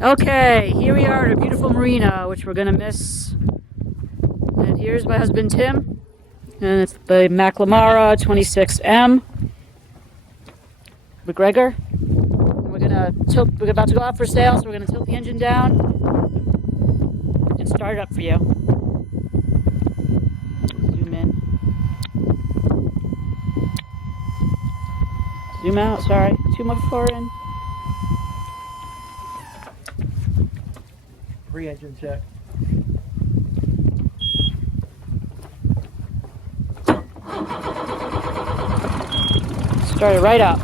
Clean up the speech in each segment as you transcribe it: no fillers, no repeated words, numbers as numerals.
Okay, here we are at a beautiful marina, which we're gonna miss. And here's my husband Tim, and it's the MacGregor 26M MacGregor. And we're gonna tilt. We're about to go out for sail, so we're gonna tilt the engine down and start it up for you. Zoom in. Zoom out. Sorry, too much forward in. Pre-engine check. Start it right up.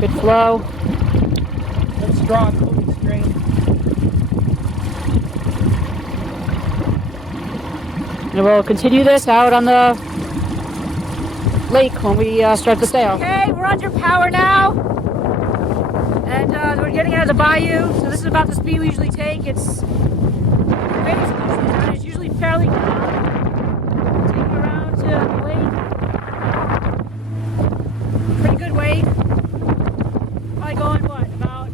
Good flow. That's strong moving string. And we'll continue this out on the lake when we start the sail. Okay, we're under power now. And we're getting out of the bayou, so this is about the speed we usually take. It's usually fairly calm. Taking around to the lake. Pretty good weight. Probably going, what, about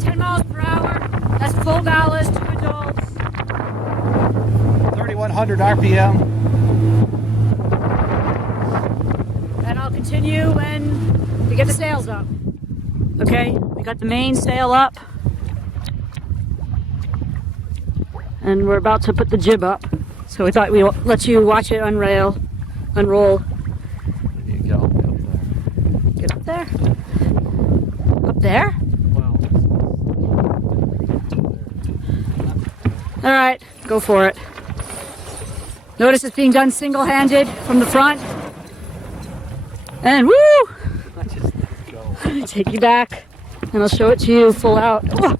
10 miles per hour. That's full ballast, 2 adults. 3,100 RPM. And I'll continue when we get the sails up. Okay, we got the main sail up. And we're about to put the jib up. So we thought we'd let you watch it unroll. There you go. Get up there. Up there? Wow. All right, go for it. Notice it's being done single-handed from the front. And woo! Just go. Take you back, and I'll show it to you full out. Oh.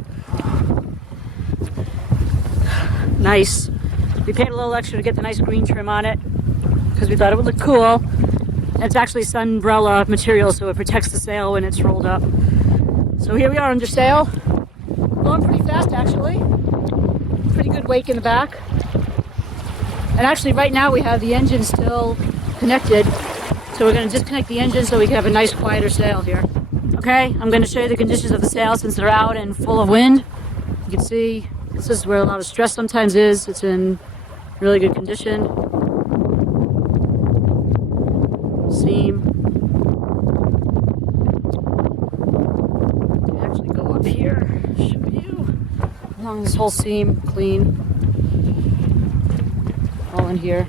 Nice. We paid a little extra to get the nice green trim on it because we thought it would look cool. And it's actually sunbrella material, so it protects the sail when it's rolled up. So here we are under sail. Going pretty fast, actually. Pretty good wake in the back. And actually, right now we have the engine still connected. So we're going to disconnect the engine so we can have a nice, quieter sail here. Okay, I'm going to show you the conditions of the sail since they're out and full of wind. You can see this is where a lot of stress sometimes is. It's in really good condition. Seam. You can actually go up here, show you. Along this whole seam, clean. All in here.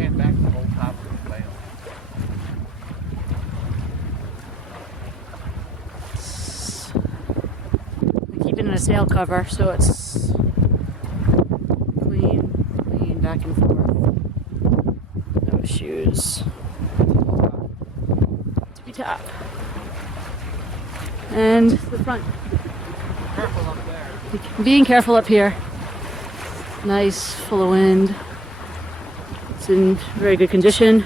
And back to the whole top of the sail. Keep it in a sail cover so it's clean, back and forth. No shoes. Tippy top. And the front. Careful up there. Being careful up here. Nice, full of wind. It's in very good condition.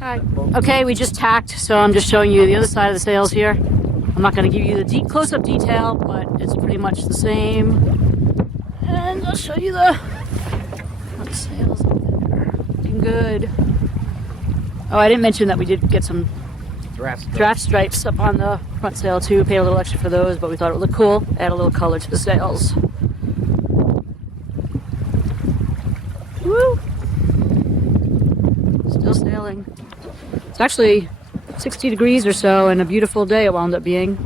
Hi. Okay, we just tacked, so I'm just showing you the other side of the sails here. I'm not going to give you the close-up detail, but it's pretty much the same. And I'll show you the front sails up there. Looking good. Oh, I didn't mention that we did get some draft stripes up on the front sail too. Paid a little extra for those, but we thought it would look cool. Add a little color to the sails. Woo! Still sailing. It's actually 60 degrees or so and a beautiful day it wound up being.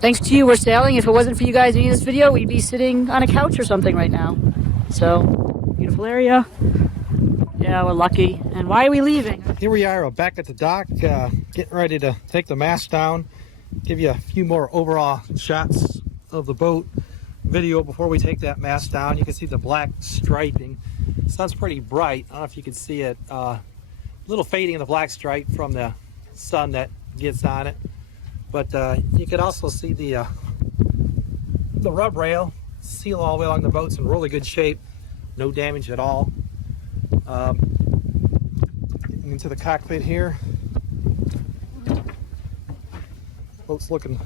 Thanks to you, we're sailing. If it wasn't for you guys in this video, we'd be sitting on a couch or something right now. So, beautiful area. Yeah, we're lucky. And why are we leaving? Here we are back at the dock, getting ready to take the mast down. Give you a few more overall shots of the boat video before we take that mast down. You can see the black striping. The sun's pretty bright. I don't know if you can see it. A little fading of the black stripe from the sun that gets on it. But you can also see the rub rail seal all the way along the boat's in really good shape. No damage at all. Into the cockpit here. boat's looking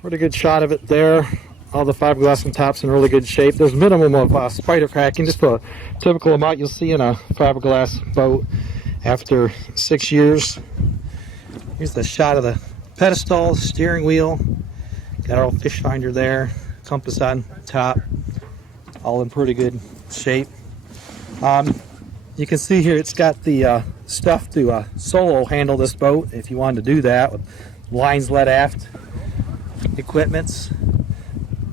pretty good shot of it there. All the fiberglass and tops in really good shape. There's minimum of spider cracking, just a typical amount you'll see in a fiberglass boat after 6 years. Here's the shot of the pedestal, steering wheel. Got our old fish finder there, compass on top, all in pretty good shape. You can see here it's got the stuff to solo handle this boat if you wanted to do that, with lines let aft, equipments.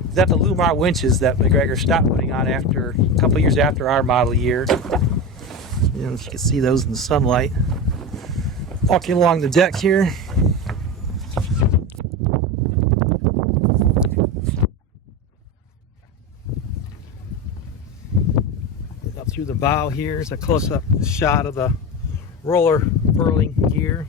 It's got the Lumar winches that MacGregor stopped putting on after a couple years after our model year. You know, you can see those in the sunlight. Walking along the deck here. Getting up through the bow here is a close-up shot of the roller furling gear.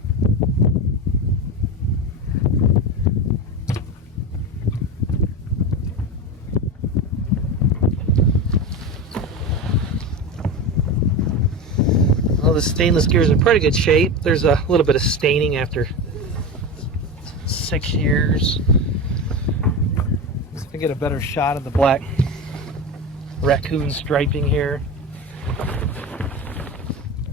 Well, the stainless gear is in pretty good shape. There's a little bit of staining after 6 years. Let's get a better shot of the black raccoon striping here.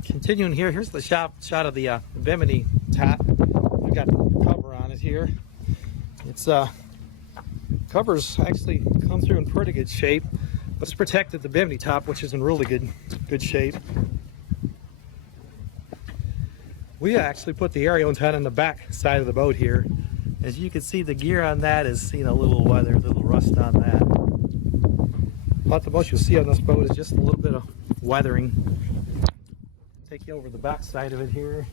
Continuing here, here's the shot of the bimini top. We've got the cover on it here. It's covers actually come through in pretty good shape, but it's protected the bimini top, which is in really good shape. We actually put the aerial antenna on the back side of the boat here. As you can see, the gear on that is seen a little weather, a little rust on that. But the most you'll see on this boat is just a little bit of weathering. Take you over the back side of it here.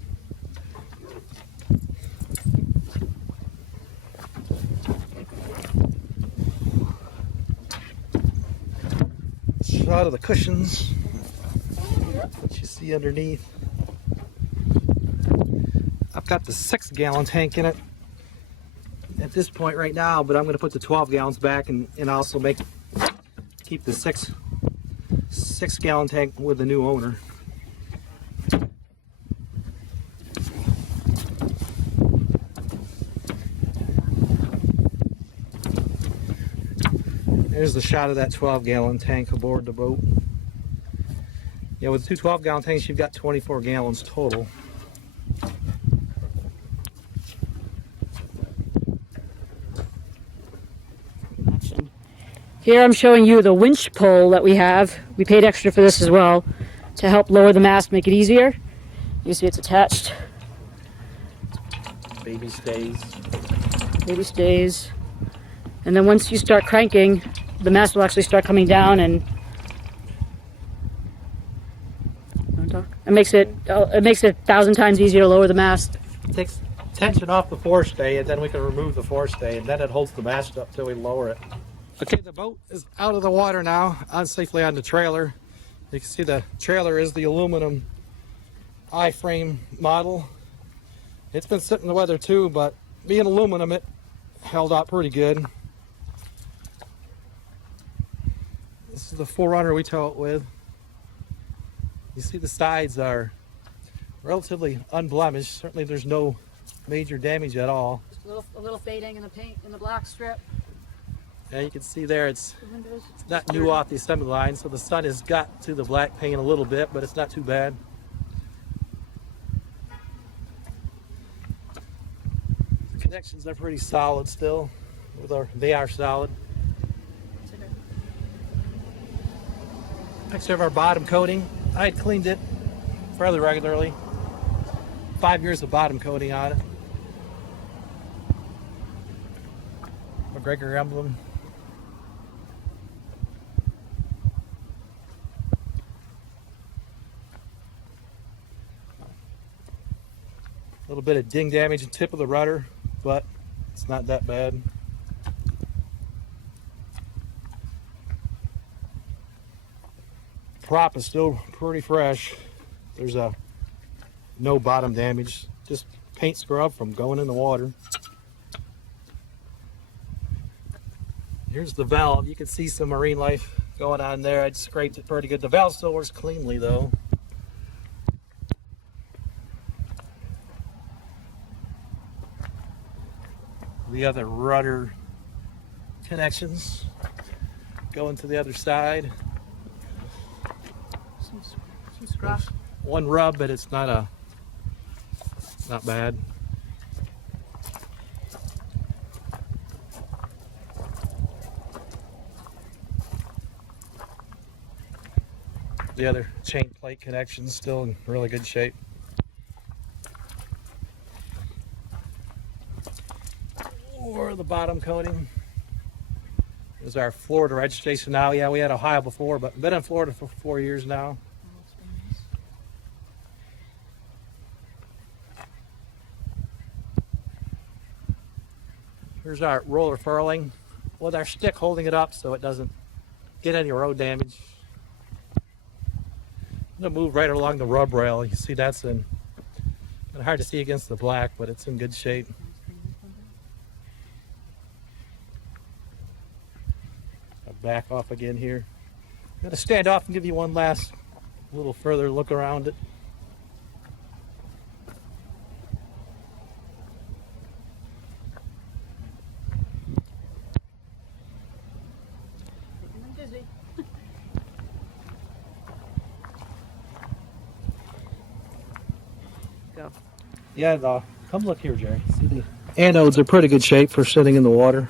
Shot of the cushions, what you see underneath. I've got the 6-gallon tank in it at this point right now, but I'm going to put the 12 gallons back and also keep the 6-gallon tank with the new owner. There's the shot of that 12-gallon tank aboard the boat. Yeah, with 2 12-gallon tanks, you've got 24 gallons total. Here I'm showing you the winch pole that we have. We paid extra for this as well to help lower the mast, make it easier. You see it's attached. Baby stays. Baby stays. And then once you start cranking, the mast will actually start coming down, and it makes it 1,000 times easier to lower the mast. It takes tension off the forestay, and then we can remove the forestay, and then it holds the mast up till we lower it. Okay, the boat is out of the water now, safely on the trailer. You can see the trailer is the aluminum I-frame model. It's been sitting in the weather too, but being aluminum, it held out pretty good. This is the 4Runner we tow it with. You see the sides are relatively unblemished. Certainly there's no major damage at all. A little fading in the paint, in the black strip. Yeah, you can see there it's not new off the assembly line, so the sun has got to the black paint a little bit, but it's not too bad. The connections are pretty solid still. They are solid. Next we have our bottom coating. I had cleaned it fairly regularly. 5 years of bottom coating on it. MacGregor emblem. A little bit of ding damage and tip of the rudder, but it's not that bad. Prop is still pretty fresh. There's no bottom damage, just paint scrub from going in the water. Here's the valve. You can see some marine life going on there. I scraped it pretty good. The valve still works cleanly though. the other rudder connections going to the other side. Some scrap. One rub, but it's not bad. The other chain plate connections still in really good shape. Or the bottom coating is our Florida registration now. Yeah, we had Ohio before, but been in Florida for 4 years now. Here's our roller furling with our stick holding it up so it doesn't get any road damage. I'm gonna move right along the rub rail. You can see that's in, kind of hard to see against the black, but it's in good shape. I'll back off again here. I'm gonna stand off and give you one last little further look around it. I'm dizzy. Go. Yeah, come look here, Jerry. See, the anodes are pretty good shape for sitting in the water.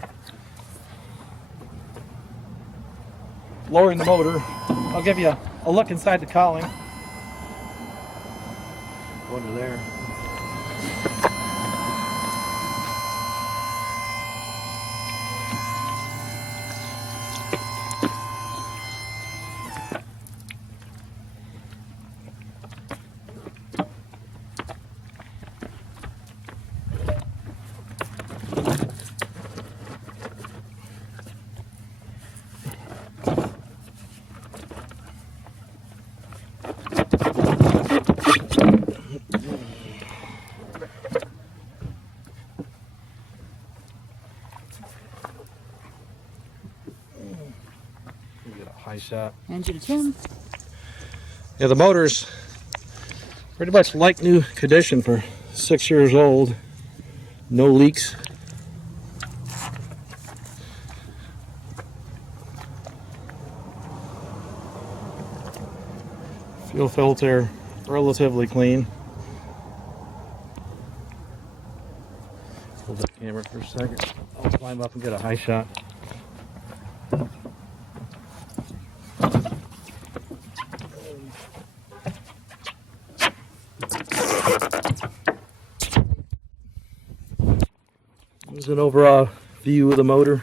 Lowering the motor, I'll give you a look inside the cowling. Go under there. Get a high shot. Engine tune. Yeah, the motor's pretty much like new condition for 6 years old. No leaks. Fuel filter relatively clean. Hold the camera for a second. I'll climb up and get a high shot. There's an overall view of the motor.